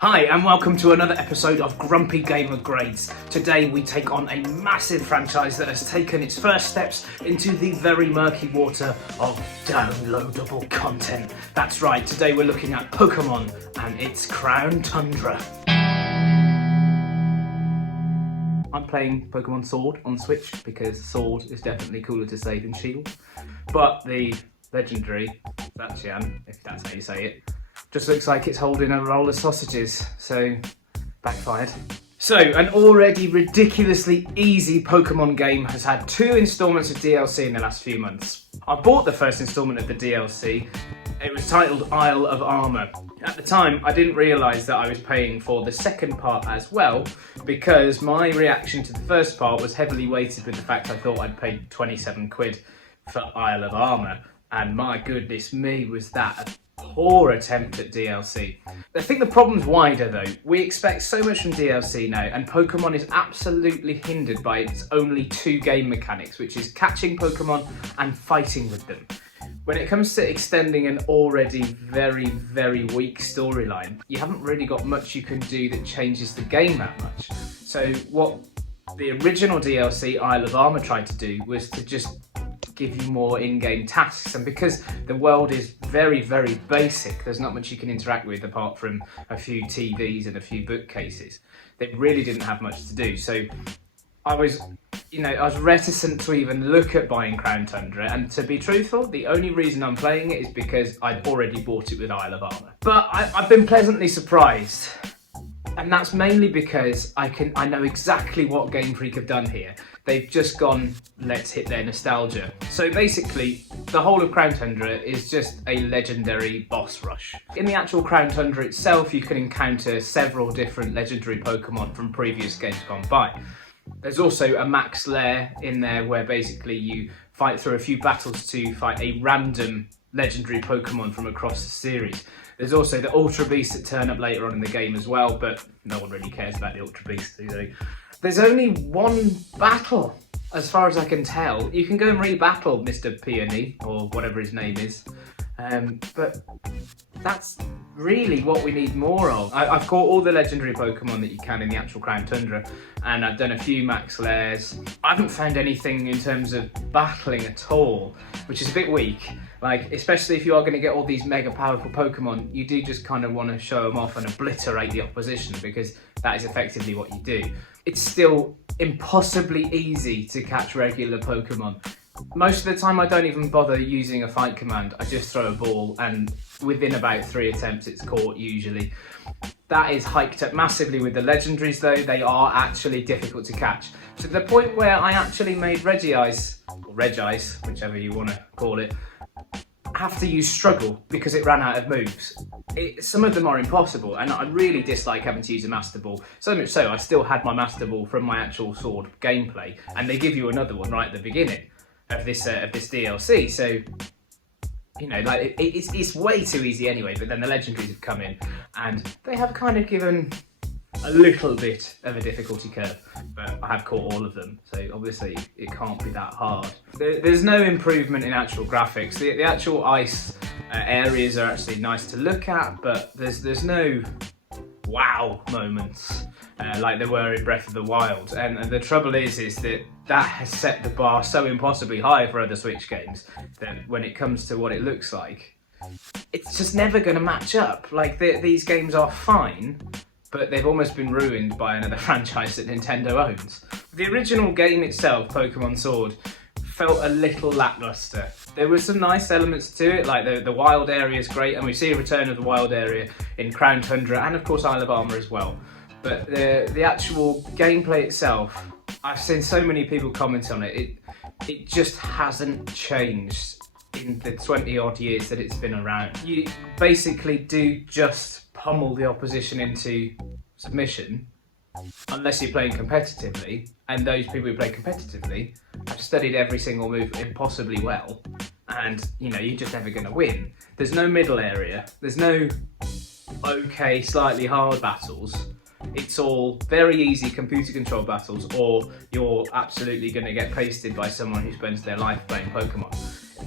Hi and welcome to another episode of Grumpy Gamer Grades. Today we take on a massive franchise that has taken its first steps into the very murky water of downloadable content. That's right, today we're looking at Pokémon and its Crown Tundra. I'm playing Pokémon Sword on Switch because Sword is definitely cooler to say than Shield. But the legendary, Zacian, if that's how you say it, just looks like it's holding a roll of sausages, so backfired. So, an already ridiculously easy Pokemon game has had 2 installments of DLC in the last few months. I bought the first installment of the DLC. It was titled Isle of Armor. At the time, I didn't realise that I was paying for the second part as well, because my reaction to the first part was heavily weighted with the fact I thought I'd paid 27 quid for Isle of Armor. And my goodness me, was that a poor attempt at DLC. I think the problem's wider though. We expect so much from DLC now, and Pokemon is absolutely hindered by its only 2 game mechanics, which is catching Pokemon and fighting with them. When it comes to extending an already very, very weak storyline, you haven't really got much you can do that changes the game that much. So what the original DLC, Isle of Armor, tried to do was to just give you more in-game tasks, and because the world is very, very basic, there's not much you can interact with apart from a few TVs and a few bookcases. They really didn't have much to do, so I was reticent to even look at buying Crown Tundra, and to be truthful, the only reason I'm playing it is because I'd already bought it with Isle of Armor. But I've been pleasantly surprised. And that's mainly because I know exactly what Game Freak have done here. They've just gone, let's hit their nostalgia. So basically, the whole of Crown Tundra is just a legendary boss rush. In the actual Crown Tundra itself, you can encounter several different legendary Pokemon from previous games gone by. There's also a max lair in there where basically you fight through a few battles to fight a random legendary Pokemon from across the series. There's also the Ultra Beasts that turn up later on in the game as well, but no one really cares about the Ultra Beasts, do they? There's only 1 battle, as far as I can tell. You can go and re-battle Mr. Peony, or whatever his name is, but that's really what we need more of. I've caught all the legendary Pokemon that you can in the actual Crown Tundra, and I've done a few max lairs. I haven't found anything in terms of battling at all, which is a bit weak. Like, especially if you are going to get all these mega powerful Pokemon, you do just kind of want to show them off and obliterate the opposition, because that is effectively what you do. It's still impossibly easy to catch regular Pokemon. Most of the time I don't even bother using a fight command, I just throw a ball and within about 3 attempts it's caught usually. That is hiked up massively with the legendaries though. They are actually difficult to catch. To the point where I actually made Regice, or Regice, whichever you want to call it, have to use Struggle because it ran out of moves. Some of them are impossible, and I really dislike having to use a Master Ball. So much so, I still had my Master Ball from my actual Sword gameplay, and they give you another one right at the beginning of this DLC. So, you know, like it's way too easy anyway. But then the legendaries have come in, and they have kind of given a little bit of a difficulty curve, but I have caught all of them, so obviously it can't be that hard. There's no improvement in actual graphics. The actual ice areas are actually nice to look at, but there's no wow moments like there were in Breath of the Wild. And the trouble is that has set the bar so impossibly high for other Switch games that when it comes to what it looks like, it's just never going to match up. Like, these games are fine, but they've almost been ruined by another franchise that Nintendo owns. The original game itself, Pokémon Sword, felt a little lackluster. There were some nice elements to it, like the wild area is great, and we see a return of the wild area in Crown Tundra, and of course Isle of Armor as well. But the actual gameplay itself, I've seen so many people comment on it, it just hasn't changed in the 20 odd years that it's been around. You basically do just pummel the opposition into submission, unless you're playing competitively, and those people who play competitively have studied every single move impossibly well, and you know, you're just never going to win. There's no middle area, there's no okay, slightly hard battles. It's all very easy computer controlled battles, or you're absolutely going to get pasted by someone who spends their life playing Pokemon.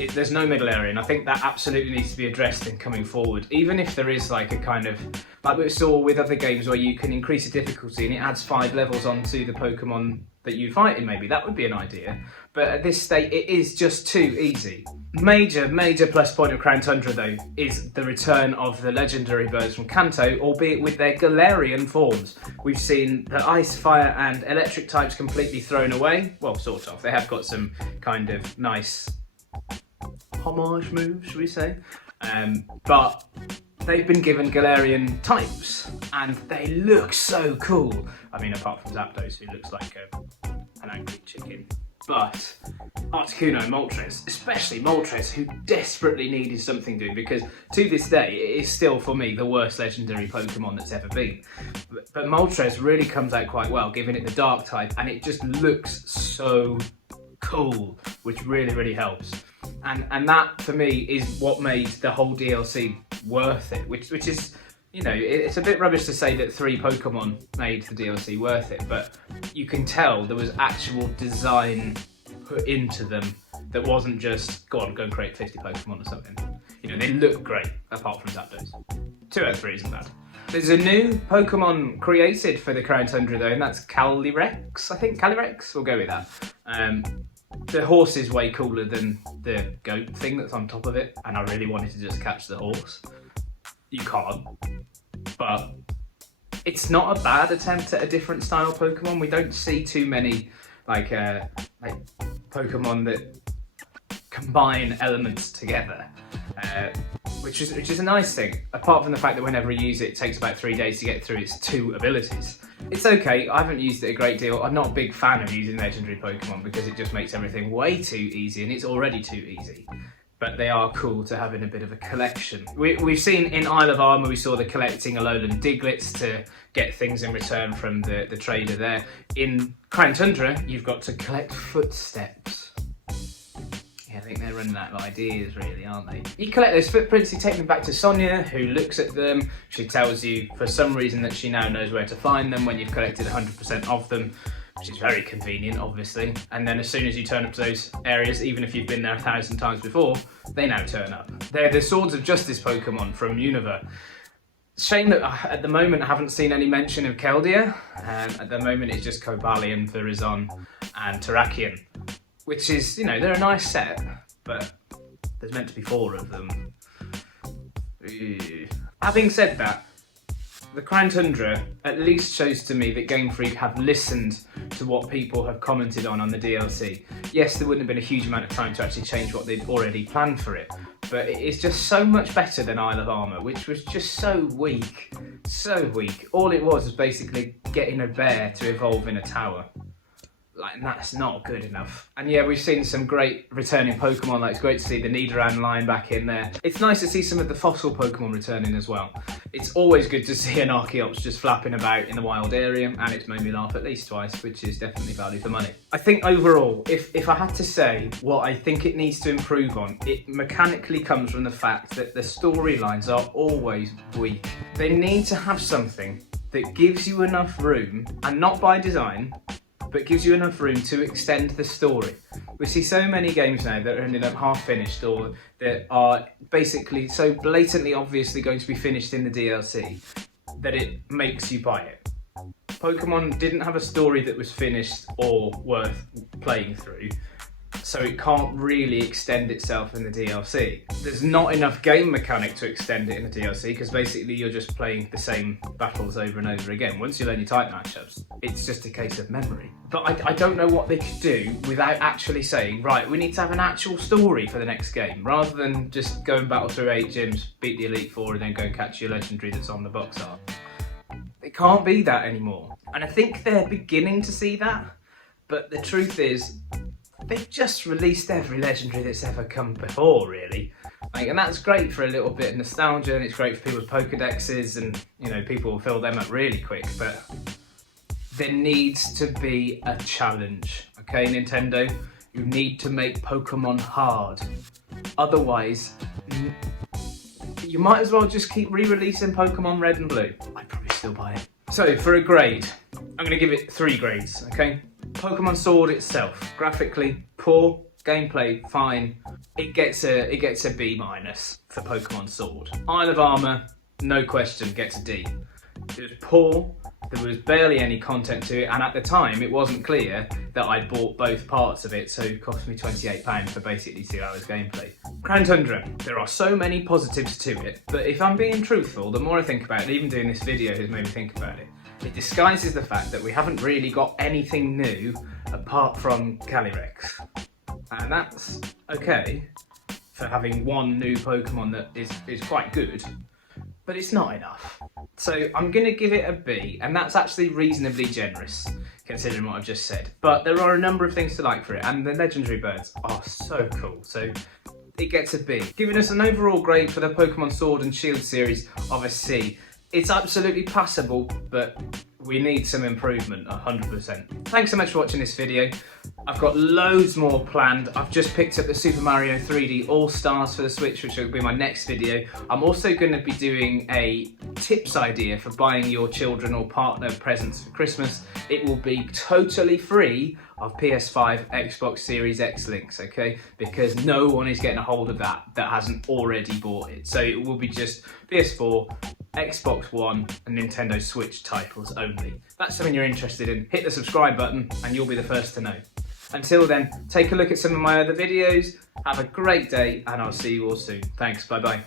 there's no middle area, and I think that absolutely needs to be addressed in coming forward. Even if there is like a kind of, like we saw with other games where you can increase the difficulty and it adds 5 levels onto the Pokemon that you fight in, maybe that would be an idea. But at this state, it is just too easy. Major plus point of Crown Tundra though is the return of the legendary birds from Kanto, albeit with their Galarian forms. We've seen the ice, fire and electric types completely thrown away. Well, sort of. They have got some kind of nice homage moves, should we say. But they've been given Galarian types and they look so cool. I mean, apart from Zapdos, who looks like an angry chicken. But Articuno and Moltres, especially Moltres, who desperately needed something doing, because to this day it is still for me the worst legendary Pokemon that's ever been. But Moltres really comes out quite well, giving it the dark type, and it just looks so cool, which really helps. And that for me is what made the whole DLC worth it, which is, you know, it's a bit rubbish to say that 3 Pokemon made the DLC worth it, but you can tell there was actual design put into them that wasn't just, go and create 50 Pokemon or something. You know, they look great, apart from Zapdos. 2 out of 3 isn't bad. There's a new Pokemon created for the Crown Tundra though, and that's Calyrex, I think. Calyrex? We'll go with that. The horse is way cooler than the goat thing that's on top of it, and I really wanted to just catch the horse. You can't, but it's not a bad attempt at a different style Pokemon. We don't see too many like Pokemon that combine elements together, which is a nice thing. Apart from the fact that whenever you use it, it takes about 3 days to get through its 2 abilities. It's okay. I haven't used it a great deal. I'm not a big fan of using legendary Pokemon because it just makes everything way too easy, and it's already too easy. But they are cool to have in a bit of a collection. We've seen in Isle of Armor, we saw the collecting Alolan Diglets to get things in return from the trader there. In Crown Tundra, you've got to collect footsteps. Yeah, I think they're running out of ideas really, aren't they? You collect those footprints, you take them back to Sonia, who looks at them. She tells you for some reason that she now knows where to find them when you've collected 100% of them, which is very convenient, obviously. And then as soon as you turn up to those areas, even if you've been there 1,000 times before, they now turn up. They're the Swords of Justice Pokemon from Unova. Shame that at the moment I haven't seen any mention of Keldea. At the moment it's just Cobalion, Virizion and Terrakion, which is, you know, they're a nice set, but there's meant to be 4 of them. Ew. Having said that, the Crown Tundra at least shows to me that Game Freak have listened to what people have commented on the DLC. Yes, there wouldn't have been a huge amount of time to actually change what they'd already planned for it, but it is just so much better than Isle of Armor, which was just so weak. So weak. All it was basically getting a bear to evolve in a tower. And that's not good enough. And yeah, we've seen some great returning Pokemon. Like, it's great to see the Nidoran line back in there. It's nice to see some of the fossil Pokemon returning as well. It's always good to see an Archeops just flapping about in the wild area, and it's made me laugh at least twice, which is definitely value for money. I think overall, if I had to say what I think it needs to improve on, it mechanically comes from the fact that the storylines are always weak. They need to have something that gives you enough room, and not by design, but gives you enough room to extend the story. We see so many games now that are ended up half finished, or that are basically so blatantly obviously going to be finished in the DLC that it makes you buy it. Pokemon didn't have a story that was finished or worth playing through, so it can't really extend itself in the DLC. There's not enough game mechanic to extend it in the DLC, because basically you're just playing the same battles over and over again. Once you learn your type matchups, it's just a case of memory. But I don't know what they could do without actually saying, right, we need to have an actual story for the next game, rather than just go and battle through 8 gyms, beat the Elite Four, and then go and catch your legendary that's on the box art. It can't be that anymore. And I think they're beginning to see that, but the truth is, they've just released every legendary that's ever come before, really. And that's great for a little bit of nostalgia, and it's great for people with Pokedexes, and, you know, people will fill them up really quick, but there needs to be a challenge, okay, Nintendo? You need to make Pokemon hard. Otherwise, you might as well just keep re-releasing Pokemon Red and Blue. I'd probably still buy it. So, for a grade, I'm going to give it 3 grades, okay? Pokemon Sword itself, graphically poor, gameplay, fine. It gets a B- for Pokemon Sword. Isle of Armor, no question, gets a D. It was poor, there was barely any content to it, and at the time it wasn't clear that I'd bought both parts of it, so it cost me £28 for basically 2 hours gameplay. Crown Tundra, there are so many positives to it, but if I'm being truthful, the more I think about it, even doing this video has made me think about it, it disguises the fact that we haven't really got anything new apart from Calyrex. And that's okay for having one new Pokemon that is quite good, but it's not enough. So I'm going to give it a B, and that's actually reasonably generous considering what I've just said. But there are a number of things to like for it, and the legendary birds are so cool. So it gets a B, giving us an overall grade for the Pokemon Sword and Shield series of a C. It's absolutely passable, but we need some improvement, 100%. Thanks so much for watching this video. I've got loads more planned. I've just picked up the Super Mario 3D All-Stars for the Switch, which will be my next video. I'm also going to be doing a tips idea for buying your children or partner presents for Christmas. It will be totally free of PS5, Xbox Series X links, okay? Because no one is getting a hold of that hasn't already bought it. So it will be just PS4, Xbox One and Nintendo Switch titles only. If that's something you're interested in, hit the subscribe button and you'll be the first to know. Until then, take a look at some of my other videos, have a great day, and I'll see you all soon. Thanks, bye bye.